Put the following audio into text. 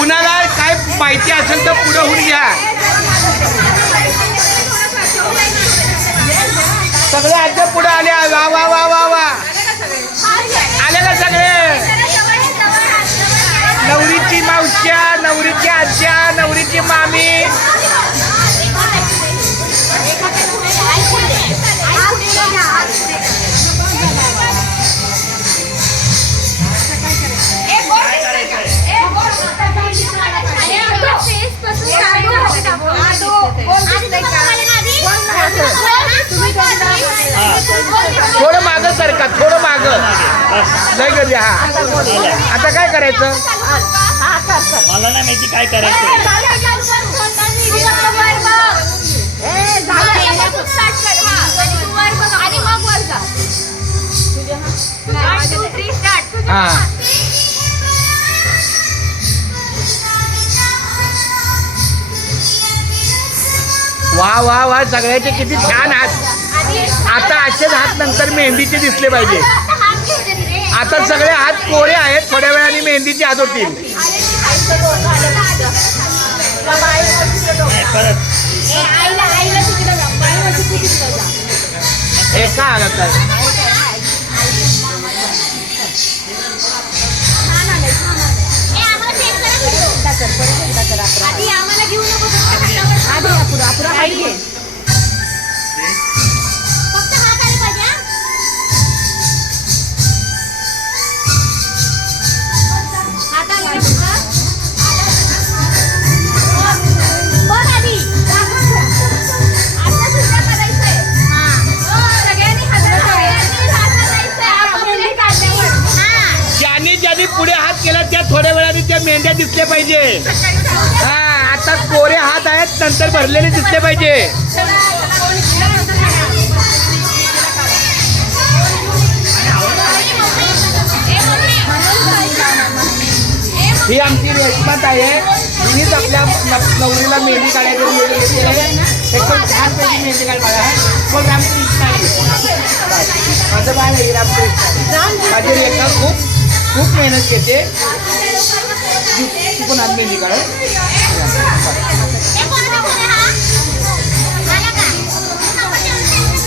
कुणाला काय माहिती असेल तर पुढे होऊन घ्या. सगळे आजच्या पुढे आले. वा वा वा वा वा आले का सगळे? नवरीची मावश्या, नवरीची आज्या, नवरीची मामी. थोडं मागं सरका, थोडं मागं नाही कधी. हा आता काय करायचं? मला नाही माहिती काय करायचं. हा वा वा वा सगळ्याचे किती छान हात. आता असेच हात नंतर मेहंदीचे दिसले पाहिजे. आता सगळे हात कोरे आहेत, थोड्या वेळाने मेहंदीचे हात होतील. एका हातात पुढे हात केला त्या थोड्या वेळाने त्या मेंढ्या दिसल्या पाहिजे. हा आता कोरे हात आहेत, नंतर भरलेले दिसले पाहिजे. ही आमची रेशमात आहे. मीच आपल्या नवरीला मेहंदी काढायची एकदम छानपैकी मेहंदी काढायला पण रामकृष्ण आहे माझं बाळ आहे. रामकृष्ण माझी रेखा खूप मेहनत घेते. तू पण आज मेहंदी काढ.